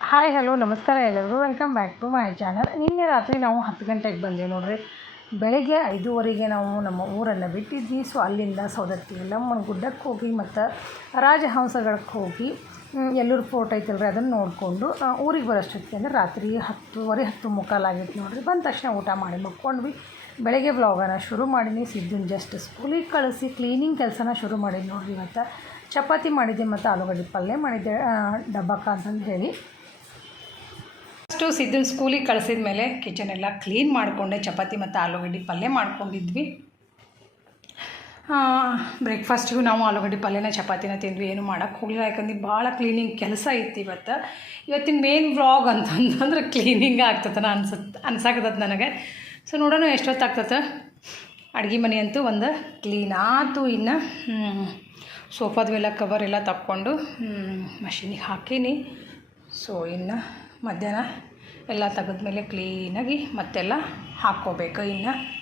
Hi hello ನಮಸ್ಕಾರ ಎಲ್ಲರಿಗೂ. Welcome back to my channel ನಿನ್ನೆ ರಾತ್ರಿ ನಾವು ಹತ್ತು ಗಂಟೆಗೆ ಬಂದೆವು ನೋಡ್ರಿ. ಬೆಳಗ್ಗೆ ಐದೂವರೆಗೆ ನಾವು ನಮ್ಮ ಊರನ್ನು ಬಿಟ್ಟಿದ್ವಿ. ಸೊ ಅಲ್ಲಿಂದ ಸೌದತ್ತಿ ಎಲ್ಲಮ್ಮನ ಗುಡ್ಡಕ್ಕೆ ಹೋಗಿ ಮತ್ತು ರಾಜಹಂಸಗಳಿಗೆ ಹೋಗಿ ಎಲ್ಲೂರು ಫೋರ್ಟ್ ಐತಲ್ರಿ, ಅದನ್ನು ನೋಡಿಕೊಂಡು ಊರಿಗೆ ಬರೋಷ್ಟೊತ್ತಿಗೆ ಅಂದರೆ ರಾತ್ರಿ ಹತ್ತುವರೆ, ಹತ್ತು ಮುಕ್ಕಾಲಾಗಿತ್ತು ನೋಡಿರಿ. ಬಂದ ತಕ್ಷಣ ಊಟ ಮಾಡಿ ಮಕ್ಕೊಂಡ್ವಿ ಬೆಳಗ್ಗೆ ವ್ಲಾಗನ ಶುರು ಮಾಡೀನಿ ಸಿದ್ದನ್ ಜಸ್ಟ್ ಸ್ಕೂಲಿಗೆ ಕಳಿಸಿ ಕ್ಲೀನಿಂಗ್ ಕೆಲಸನ ಶುರು ಮಾಡಿದ್ದು ನೋಡಿರಿ ಇವತ್ತು. ಚಪಾತಿ ಮಾಡಿದ್ದೆ ಮತ್ತು ಆಲೂಗಡ್ಡೆ ಪಲ್ಯ ಮಾಡಿದ್ದೆ ಡಬ್ಬಕ್ಕ ಅಂತಂದು ಹೇಳಿ. ಫಸ್ಟು ಸಿದ್ದನ್ ಸ್ಕೂಲಿಗೆ ಕಳಿಸಿದ ಮೇಲೆ ಕಿಚನ್ ಎಲ್ಲ ಕ್ಲೀನ್ ಮಾಡಿಕೊಂಡೆ, ಚಪಾತಿ ಮತ್ತು ಆಲೂಗಡ್ಡೆ ಪಲ್ಯ ಮಾಡ್ಕೊಂಡಿದ್ವಿ. ಬ್ರೇಕ್ಫಾಸ್ಟಿಗೂ ನಾವು ಆಲೂಗಡ್ಡೆ ಪಲ್ಯನ, ಚಪಾತಿನ ತಿಂದ್ವಿ, ಏನು ಮಾಡೋಕ್ಕೆ ಹೋಗಲಿಲ್ಲ. ಯಾಕಂದ್ರೆ ಭಾಳ ಕ್ಲೀನಿಂಗ್ ಕೆಲಸ ಇತ್ತು ಇವತ್ತು. ಇವತ್ತಿನ ಮೇನ್ ವ್ಲಾಗ್ ಅಂತಂದ್ರೆ ಕ್ಲೀನಿಂಗ್ ಆಗ್ತದೆ ಅನ್ಸುತ್ತೆ ಅನ್ಸಾಕತ್ತದ ನನಗೆ. ಸೊ ನೋಡೋಣ ಎಷ್ಟೊತ್ತಾಗ್ತದೆ. ಅಡುಗೆ ಮನೆ ಅಂತೂ ಒಂದು ಕ್ಲೀನ್ ಆಯ್ತು ಇನ್ನು. ಸೋಫಾದವೆಲ್ಲ ಕವರ್ ಎಲ್ಲ ತಕ್ಕೊಂಡು ಮಷೀನಿಗೆ ಹಾಕೀನಿ. ಸೊ ಇನ್ನು ಮಧ್ಯಾಹ್ನ ಎಲ್ಲ ತೆಗೆದ್ಮೇಲೆ ಕ್ಲೀನಾಗಿ ಮತ್ತೆಲ್ಲ ಹಾಕ್ಕೋಬೇಕು ಇನ್ನು.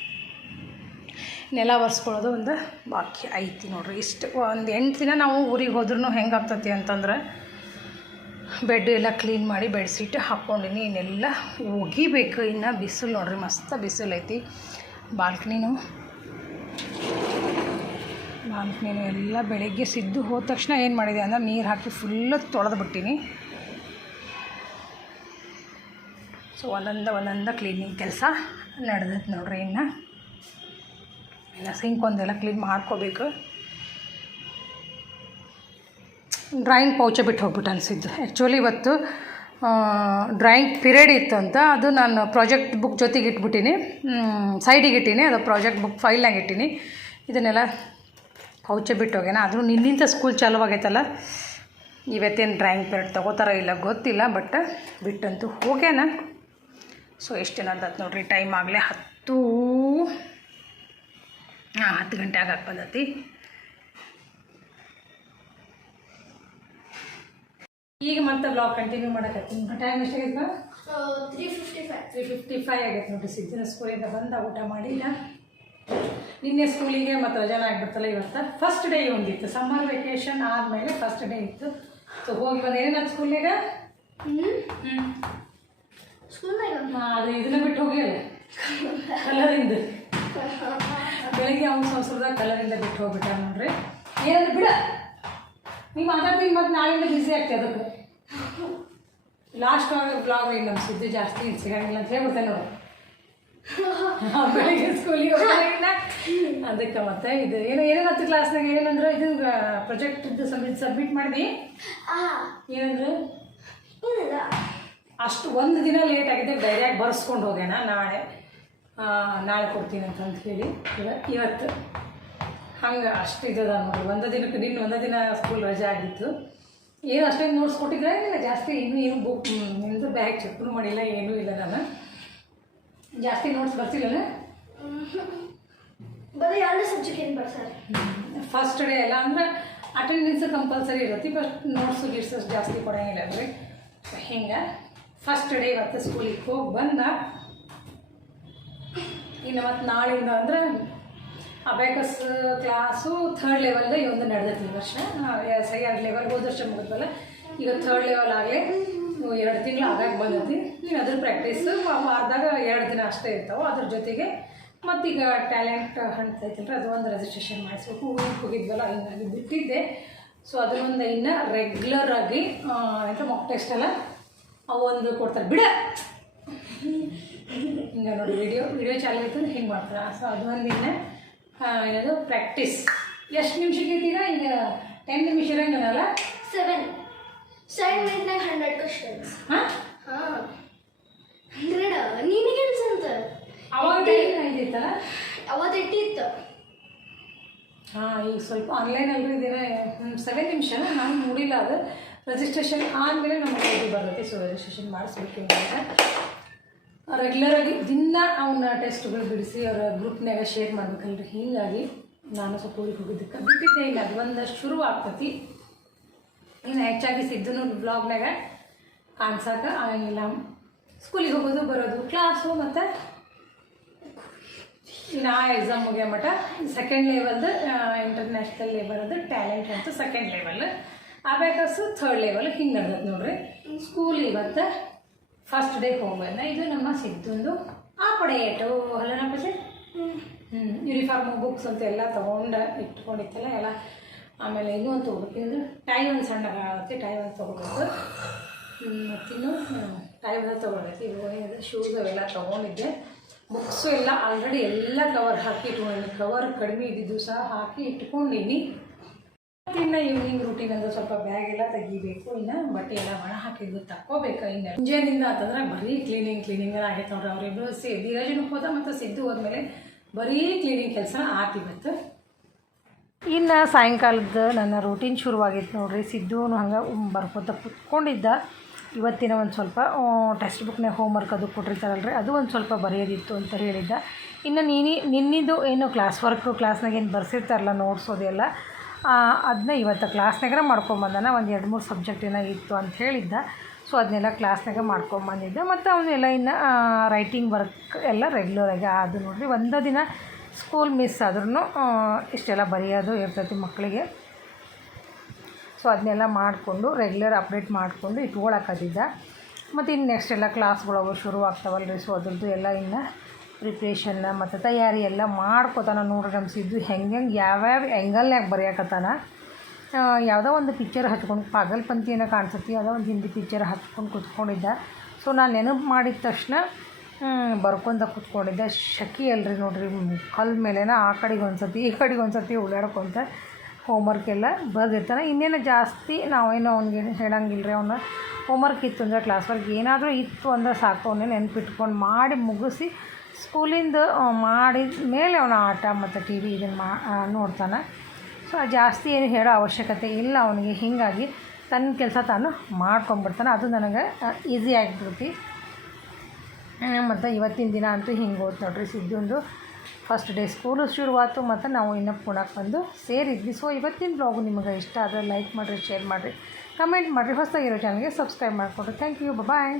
ನೆಲ ಒರೆಸ್ಕೊಳ್ಳೋದು ಒಂದು ಬಾಕಿ ಐತಿ ನೋಡ್ರಿ. ಇಷ್ಟು ಒಂದು ಎಂಟು ದಿನ ನಾವು ಊರಿಗೆ ಹೋದ್ರೂ ಹೆಂಗೆ ಆಗ್ತತಿ ಅಂತಂದ್ರೆ ಬೆಡ್ ಎಲ್ಲ ಕ್ಲೀನ್ ಮಾಡಿ ಬೆಡ್ಶೀಟ್ ಹಾಕ್ಕೊಂಡಿನಿ, ಇನ್ನೆಲ್ಲ ಒಗಿಬೇಕು. ಇನ್ನು ಬಿಸಿಲು ನೋಡ್ರಿ, ಮಸ್ತ ಬಿಸಿಲು ಐತಿ. ಬಾಲ್ಕನಿನೂ ಬಾಲ್ಕನಿನೂ ಎಲ್ಲ ಬೆಳಗ್ಗೆ ಸಿದ್ದು ಹೋದ ತಕ್ಷಣ ಏನು ಮಾಡಿದೆ ಅಂದ್ರೆ ನೀರು ಹಾಕಿ ಫುಲ್ಲು ತೊಳೆದು ಬಿಟ್ಟಿನಿ. ಸೊ ಒಂದೊಂದು ಒಂದೊಂದು ಕ್ಲೀನಿಂಗ್ ಕೆಲಸ ನಡೆದೈತೆ ನೋಡ್ರಿ ಇನ್ನು. ಇನ್ನು ಸಿಂಕ್ ಒಂದೆಲ್ಲ ಕ್ಲೀನ್ ಮಾಡ್ಕೋಬೇಕು. ಡ್ರಾಯಿಂಗ್ ಪೌಚೆ ಬಿಟ್ಟು ಹೋಗ್ಬಿಟ್ಟು ಅನಿಸಿದ್ದು. ಆ್ಯಕ್ಚುಲಿ ಇವತ್ತು ಡ್ರಾಯಿಂಗ್ ಪಿರಿಯಡ್ ಇತ್ತು ಅಂತ. ಅದು ನಾನು ಪ್ರಾಜೆಕ್ಟ್ ಬುಕ್ ಜೊತೆಗೆ ಇಟ್ಬಿಟ್ಟಿನಿ. ಸೈಡಿಗೆ ಇಟ್ಟೀನಿ. ಅದು ಪ್ರಾಜೆಕ್ಟ್ ಬುಕ್ ಫೈಲ್ನಾಗ ಇಟ್ಟೀನಿ. ಇದನ್ನೆಲ್ಲ ಪೌಚೆ ಬಿಟ್ಟು ಹೋಗ್ಯಾನ. ಆದರೂ ನಿನ್ನಿಂದ ಸ್ಕೂಲ್ ಚಾಲುವಾಗೈತಲ್ಲ ಇವತ್ತೇನು ಡ್ರಾಯಿಂಗ್ ಪಿರಿಯಡ್ ತೊಗೋತಾರೋ ಇಲ್ಲ ಗೊತ್ತಿಲ್ಲ, ಬಟ್ ಬಿಟ್ಟಂತೂ ಹೋಗ್ಯಾನ. ಸೊ ಎಷ್ಟು ನಡೆದತ್ ನೋಡ್ರಿ? ಟೈಮ್ ಆಗಲೇ ಹತ್ತು ಹಾಂ ಹತ್ತು ಗಂಟೆ ಆಗಕ್ಕೆ ಬಂದತಿ ಈಗ ಮತ್ತೆ ಬ್ಲಾಗ್ ಕಂಟಿನ್ಯೂ ಮಾಡಕತ್ತೀನಿ ಟೈಮ್ ಎಷ್ಟಾಗೈತೆ? Three fifty five three fifty five ಆಗೈತೆ ನೋಡಿರಿ. ಸಿದ್ದಿನ ಸ್ಕೂಲಿಂದ ಬಂದ ಊಟ ಮಾಡಿಲ್ಲ ನಿನ್ನೆ ಸ್ಕೂಲಿಗೆ ಮತ್ತು ರಜಾನ ಆಗಿಬಿಡ್ತಲ್ಲ ಇವತ್ತು. ಫಸ್ಟ್ ಡೇ ಒಂದಿತ್ತು. ಸಮ್ಮರ್ ವೆಕೇಶನ್ ಆದಮೇಲೆ ಫಸ್ಟ್ ಡೇ ಇತ್ತು. ಸೊ ಹೋಗಿ ಬಂದು. ಏನಾಯ್ತು ಸ್ಕೂಲಿಗೆ ಹ್ಞೂ ಹ್ಞೂ ಸ್ಕೂಲ್ನಾಗ ಅದು ಇದನ್ನ ಬಿಟ್ಟು ಹೋಗಿಲ್ಲ ಅವ್ನು ಸಂಸಾರದಾಗ ಕಲರಿಂದ ಬಿಟ್ಟು ಹೋಗ್ಬಿಟ್ಟ ನೋಡ್ರಿ. ಏನಂದ್ರೆ ಬಿಡ. ನೀವು ಮಾತಾಡ್ತೀನಿ ಮತ್ತು ನಾಳೆಯಿಂದ ಬ್ಯುಸಿ ಆಗ್ತಿ ಅದಕ್ಕೆ. ಲಾಸ್ಟ್ ಬ್ಲಾಗ್ ಈಗ ನಮ್ಮ ಸುದ್ದಿ ಜಾಸ್ತಿ ಇನ್ನು ಸಿಗಂಗಿಲ್ಲ ಅಂತ ಹೇಳ್ಬಿಡ್ತೇನೆ ನೋಡು. ಬೆಳಿಗ್ಗೆ ಸ್ಕೂಲಿಗೆ ಹೋಗಿಲ್ಲ ಅದಕ್ಕೆ ಮತ್ತೆ ಇದು ಏನೋ ಏನೇನತ್ತು ಕ್ಲಾಸ್ನಾಗ ಏನಂದ್ರೆ ಇದು ಪ್ರಾಜೆಕ್ಟ್ ಸಬ್ಮಿಟ್ ಸಬ್ಮಿಟ್ ಮಾಡಿ ಆ. ಏನಂದ್ರೆ? ಅಷ್ಟು ಒಂದು ದಿನ ಲೇಟ್ ಆಗಿದೆ ಡೈರಿಯಾಗಿ ಬರ್ಸ್ಕೊಂಡು ಹೋಗೋಣ ನಾಳೆ. ನಾಳೆ ಕೊಡ್ತೀನಿ ಅಂತಂತ ಹೇಳಿ ಇವ- ಇವತ್ತು. ಹಂಗೆ ಅಷ್ಟು ಇದ್ದದ ನೋಡಿ ಒಂದು ದಿನಕ್ಕೆ ನಿನ್ನ ಒಂದು ದಿನ ಸ್ಕೂಲ್ ರಜೆ ಆಗಿತ್ತು. ಏನು ಅಷ್ಟೊಂದು ನೋಟ್ಸ್ ಕೊಟ್ಟಿದ್ರೆ ಇಲ್ಲ ಜಾಸ್ತಿ ಇನ್ನೂ ಏನು ಬುಕ್ ನಿಮ್ಮದು ಬ್ಯಾಗ್ ಚೆಕ್ನು ಮಾಡಿಲ್ಲ ಏನೂ ಇಲ್ಲ ನಾನು. ಜಾಸ್ತಿ ನೋಟ್ಸ್ ಬರ್ತಿಲ್ಲ ಬರೀ ಎರಡು ಸಬ್ಜೆಕ್ಟ್ ಏನು ಬರ್ತಾರೆ ಫಸ್ಟ್ ಡೇ ಎಲ್ಲ ಅಂದ್ರೆ ಅಟೆಂಡೆನ್ಸ್ ಕಂಪಲ್ಸರಿ ಇರುತ್ತೆ. ಬಟ್ ನೋಟ್ಸು ಗಿಡ್ಸಸ್ ಜಾಸ್ತಿ ಕೊಡೋಂಗಿಲ್ಲ ರೀ ಹಿಂಗೆ ಫಸ್ಟ್ ಡೇ ಇವತ್ತು ಸ್ಕೂಲಿಗೆ ಹೋಗಿ ಬಂದ. ಇನ್ನು ಮತ್ತು ನಾಳಿಂದ ಅಂದ್ರೆ ಅಬೇಕಸ್ ಕ್ಲಾಸು ಥರ್ಡ್ ಲೆವೆಲ್ದ ಈ ಒಂದು ನಡೆದೈತಿ ಈ ವರ್ಷ. ಸರಿ ಐ ಎರಡು ಲೆವೆಲ್ ಹೋದ ವರ್ಷ ಮುಗಿದ್ವಲ್ಲ. ಈಗ ಥರ್ಡ್ ಲೆವೆಲ್ ಆಗಲಿ ಎರಡು ತಿಂಗಳು ಆಗಾಗ ಬಂದೈತಿ. ನೀನು ಅದ್ರ ಪ್ರಾಕ್ಟೀಸ್ ವಾರದಾಗ ಎರಡು ದಿನ ಅಷ್ಟೇ ಇರ್ತಾವೆ. ಅದ್ರ ಜೊತೆಗೆ ಮತ್ತೀಗ ಟ್ಯಾಲೆಂಟ್ ಅಂತ ಐತಲ್ರಿ ಅದು ಒಂದು ರಿಜಿಸ್ಟ್ರೇಷನ್ ಮಾಡಿಸ್ಬೇಕು. ಊರಿಗೆ ಹೋಗಿದ್ವಲ್ಲ, ಹಿಂಗಾಗಿ ಬಿಟ್ಟಿದ್ದೆ. ಸೊ ಅದನ್ನೊಂದು ಇನ್ನು ರೆಗ್ಯುಲರ್ ಆಗಿ ಎಂತ ಮಾಕ್ ಟೆಸ್ಟ್ ಎಲ್ಲ ಅವೊಂದು ಕೊಡ್ತಾರೆ. ಬಿಡ! ಹಿಂಗೆ ನೋಡಿ ವಿಡಿಯೋ ವಿಡಿಯೋ ಚಾಲು ಇತ್ತು ಹಿಂಗೆ ಮಾಡ್ತಾರೆ? ಸೊ ಅದು ಒಂದು ಇನ್ನು ಏನದು ಪ್ರಾಕ್ಟೀಸ್ ಎಷ್ಟು ನಿಮಿಷಕ್ಕೆ ಇದ್ದೀಗ ಈಗ ಟೆನ್ ನಿಮಿಷ ಇರಂಗಲ್ಲ ಸೆವೆನ್ ಸೆವೆನ್ ಮಿನಿಟ್ನಾಗ ಹಂಡ್ರೆಡ್ ಕ್ವಶನ್ಸ್ ಹಾಂ? ಹಾಂ. ಹಂಡ್ರೆಡ್ ನಿನಗೆ ಅನ್ಸಂತ ಅವಾಗ ಇದ್ದಿತ್ತಲ್ಲ ಅವತ್ತು ಇಟ್ಟಿತ್ತು ಹಾಂ ಈಗ ಸ್ವಲ್ಪ ಆನ್ಲೈನ್ ಅಲ್ಲೂ ಇದೇನೆ ಸೆವೆನ್ ನಿಮಿಷ ನಾನು ನೋಡಿಲ್ಲ ಅದು. ರಿಜಿಸ್ಟ್ರೇಷನ್ ಆದಮೇಲೆ ನಮಗೆ ಇದು ಬರ್ತೈತಿ. ಸೊ ರಿಜಿಸ್ಟ್ರೇಷನ್ ಮಾಡಿಸ್ಬೇಕು ರೆಗ್ಯುಲರಾಗಿ ದಿನ ಅವನ್ನ ಟೆಸ್ಟ್ಗಳು ಬಿಡಿಸಿ ಅವರ ಗ್ರೂಪ್ನಾಗ ಶೇರ್ ಮಾಡ್ಬೇಕಲ್ರಿ. ಹೀಗಾಗಿ ನಾನು ಸ್ವಲ್ಪ ಊರಿಗೆ ಹೋಗಿದ್ದಕ್ಕೆ. ಬಿಟ್ಟಿದ್ದೆ ಇಲ್ಲ, ಅದು ಒಂದಷ್ಟು ಶುರು ಆಗ್ತತಿ. ಇನ್ನು ಹೆಚ್ಚಾಗಿ ಸಿದ್ದನು ಬ್ಲಾಗ್ನಾಗ ಕಾಣಿಸಾಕ ಆಗಂಗಿಲ್ಲ. ಸ್ಕೂಲಿಗೆ ಹೋಗೋದು, ಬರೋದು ಕ್ಲಾಸು ಮತ್ತು ಆ ಎಕ್ಸಾಮ್ ಮುಗಿಯೋ ಮಟ್ಟ ಸೆಕೆಂಡ್ ಲೆವೆಲ್ದು ಇಂಟರ್ನ್ಯಾಷನಲ್ ಲೆವೆಲ್ದು ಟ್ಯಾಲೆಂಟ್ ಅಂತ second level abacus third level ಹಿಂಗೆ ನಡೆದದ್ದು ನೋಡ್ರಿ. ಸ್ಕೂಲ್ ಇವತ್ತು ಫಸ್ಟ್ ಡೇ ಹೋಗ್ಬಂದ ಇದು ನಮ್ಮ ಸಿದ್ಧಂದು ಆ ಪಡೆಯೇಟು ಅಲ್ಲ ಪಸೆ? ಹ್ಞೂ ಯೂನಿಫಾರ್ಮು ಬುಕ್ಸ್ ಅಂತ ಎಲ್ಲ ತೊಗೊಂಡು ಇಟ್ಕೊಂಡಿತ್ತಲ್ಲ ಎಲ್ಲ ಆಮೇಲೆ ಇನ್ನೂ ಒಂದು ತೊಗೋಬೇಕು. ಅಂದರೆ ಟೈ ಒಂದು ಸಣ್ಣ ಆಗುತ್ತೆ ಟೈ ಒಂದು ತೊಗೋಬೇಕು. ಮತ್ತಿನ್ನು ಟೈ ಒಂದು ತೊಗೊಳ್ಬೇಕು ಇದು ಶೂಸ್ ಅವೆಲ್ಲ ತೊಗೊಂಡಿದ್ದೆ. ಬುಕ್ಸು ಎಲ್ಲ ಆಲ್ರೆಡಿ ಎಲ್ಲ ಕವರ್ ಹಾಕಿ ಇಟ್ಕೊಂಡಿದ್ದೀನಿ ಕವರ್ ಕಡಿಮೆ ಇದ್ದಿದ್ದು ಸಹ ಹಾಕಿ ಇಟ್ಕೊಂಡಿನಿ. ಇನ್ನು ಈವ್ನಿಂಗ್ ರೂಟೀನ್ ಅಂದ್ರೆ ಸ್ವಲ್ಪ ಬ್ಯಾಗ್ ಎಲ್ಲ ತೆಗಿಬೇಕು, ಇನ್ನು ಬಟ್ಟೆ ಎಲ್ಲ ಒಣ ಹಾಕಿದ್ದು ತಕ್ಕೋಬೇಕು ಇನ್ನು. ಮುಂಜಾನಿಂದ ಅಂತಂದ್ರೆ ಬರೀ ಕ್ಲೀನಿಂಗ್ ಕ್ಲೀನಿಂಗ್ ಆಗೈತೆ ನೋಡ್ರಿ ಅವರಿಬ್ರು ಸಿ, ಧೀರಜನು ಹೋದ ಮತ್ತು ಸಿದ್ದು ಹೋದ್ಮೇಲೆ ಬರೀ ಕ್ಲೀನಿಂಗ್ ಕೆಲಸ ಆತಿವತ್ತು ಇನ್ನು ಸಾಯಂಕಾಲದ ನನ್ನ ರೂಟೀನ್ ಶುರುವಾಗಿತ್ತು ನೋಡ್ರಿ. ಸಿದ್ದುನು ಹಂಗೆ ಬರ್ಕೋತ ಕುತ್ಕೊಂಡಿದ್ದ. ಇವತ್ತಿನ ಒಂದು ಸ್ವಲ್ಪ ಟೆಕ್ಸ್ಟ್ ಬುಕ್ನಾಗ ಹೋಮ್ವರ್ಕ್ ಅದು ಕೊಟ್ಟಿರ್ತಾರಲ್ರಿ. ಅದು ಒಂದು ಸ್ವಲ್ಪ ಬರೆಯೋದಿತ್ತು ಅಂತ ಹೇಳಿದ್ದ. ಇನ್ನು ನೀನಿ, ನಿನ್ನಿದು ಏನು ಕ್ಲಾಸ್ ವರ್ಕು ಕ್ಲಾಸ್ನಾಗ ಏನು ಬರ್ಸಿರ್ತಾರಲ್ಲ ನೋಟ್ಸ್ ಅದೆಲ್ಲ ಅದನ್ನ ಇವತ್ತು ಕ್ಲಾಸ್ನಾಗ ಮಾಡ್ಕೊಂಬಂದಾನ, ಒಂದು ಎರಡು ಮೂರು ಸಬ್ಜೆಕ್ಟ್ ಏನೋ ಇತ್ತು ಅಂತ ಹೇಳಿದ್ದ. ಸೊ ಅದನ್ನೆಲ್ಲ ಕ್ಲಾಸ್ನಾಗ ಮಾಡ್ಕೊಂಬಂದಿದ್ದೆ. ಮತ್ತು ಅವನ್ನೆಲ್ಲ ಇನ್ನು ರೈಟಿಂಗ್ ವರ್ಕ್ ಎಲ್ಲ ರೆಗ್ಯುಲರಾಗಿ ಅದು ನೋಡಿರಿ. ಒಂದು ದಿನ ಸ್ಕೂಲ್ ಮಿಸ್ ಆದ್ರೂ ಇಷ್ಟೆಲ್ಲ ಬರೆಯೋದು ಇರ್ತೈತಿ ಮಕ್ಕಳಿಗೆ ಸೊ ಅದನ್ನೆಲ್ಲ ಮಾಡಿಕೊಂಡು ರೆಗ್ಯುಲರ್ ಅಪ್ಡೇಟ್ ಮಾಡಿಕೊಂಡು ಇಟ್ಕೊಳಕ್ಕದಿದ್ದ ಮತ್ತು ಇನ್ನು ನೆಕ್ಸ್ಟ್ ಎಲ್ಲ ಕ್ಲಾಸ್ಗಳು ಶುರು ರೀ ಸೊ ಅದ್ರದ್ದು ಎಲ್ಲ ಇನ್ನು ಪ್ರಿಪ್ರೇಷನ್ನ ಮತ್ತು ತಯಾರಿ ಎಲ್ಲ ಮಾಡ್ಕೋತಾನ ನೋಡ್ರಿ ನಮ್ಮ ಸಿದ್ದು. ಹೆಂಗೆ ಹೆಂಗೆ ಯಾವ್ಯಾವ ಆ್ಯಂಗಲ್ನಾಗ ಬರೆಯಕತ್ತಾನ. ಯಾವುದೋ ಒಂದು ಪಿಕ್ಚರ್ ಹಚ್ಕೊಂಡು ಪಾಗಲ್ಪಂತಿ ಏನೋ ಕಾಣಿಸುತ್ತೆ, ಯಾವುದೋ ಒಂದು ಹಿಂದಿ ಪಿಕ್ಚರ್ ಹಚ್ಕೊಂಡು ಕೂತ್ಕೊಂಡಿದ್ದ. ಸೊ ನಾನು ನೆನಪು ಮಾಡಿದ ತಕ್ಷಣ ಬರ್ಕೊಂತ ಕೂತ್ಕೊಂಡಿದ್ದೆ. ಶಕಿ ಅಲ್ರಿ ನೋಡ್ರಿ ಕಲ್ ಮೇಲೆನ ಆ ಕಡೆಗೆ ಒಂದು ಸತಿ ಈ ಕಡೆಗೆ ಒಂದು ಸತಿ ಹೋಮ್ವರ್ಕ್ ಎಲ್ಲ ಬರ್ದಿರ್ತಾನೆ. ಇನ್ನೇನು ಜಾಸ್ತಿ ನಾವೇನು ಅವ್ನಿಗೆ ಹೇಳಂಗಿಲ್ಲ ರೀ ಅವನ್ನ ಹೋಮ್ವರ್ಕ್ ಇತ್ತು ಅಂದರೆ ಕ್ಲಾಸ್ ವರ್ಕ್ ಏನಾದರೂ ಇತ್ತು ಅಂದರೆ ಸಾಕು. ಅವನೇ ನೆನ್ಪಿಟ್ಕೊಂಡು ಮಾಡಿ ಮುಗಿಸಿ ಸ್ಕೂಲಿಂದ ಮಾಡಿದ ಮೇಲೆ ಅವನ ಆಟ ಮತ್ತು ಟಿ ವಿ ಇದನ್ನು ಮಾ ನೋಡ್ತಾನೆ. ಸೊ ಜಾಸ್ತಿ ಏನು ಹೇಳೋ ಅವಶ್ಯಕತೆ ಇಲ್ಲ ಅವನಿಗೆ. ಹೀಗಾಗಿ ತನ್ನ ಕೆಲಸ ತಾನು ಮಾಡ್ಕೊಂಬಿಡ್ತಾನೆ ಅದು ನನಗೆ ಈಸಿ ಆಗಿಬಿಡ್ತಿ. ಮತ್ತು ಇವತ್ತಿನ ದಿನ ಅಂತೂ ಹಿಂಗೆ ಹೋಯ್ತು ನೋಡ್ರಿ. ಸಿದ್ದೊಂದು ಫಸ್ಟ್ ಡೇ ಸ್ಕೂಲು ಶುರುವಾಯ್ತು ಮತ್ತು ನಾವು ಇನ್ನೂ ಪುಣಕ್ಕೆ ಬಂದು ಸೇರಿದ್ವಿ. ಸೊ ಇವತ್ತಿನ ಬ್ಲಾಗು ನಿಮಗೆ ಇಷ್ಟ ಆದರೆ ಲೈಕ್ ಮಾಡಿರಿ ಶೇರ್ ಮಾಡಿರಿ. ಕಮೆಂಟ್ ಮಾಡಿರಿ ಹೊಸದಾಗಿರೋ ಚಾನಲ್ಗೆ ಸಬ್ಸ್ಕ್ರೈಬ್ ಮಾಡಿಕೊಡ್ರಿ ಥ್ಯಾಂಕ್ ಯು ಬಾಯ್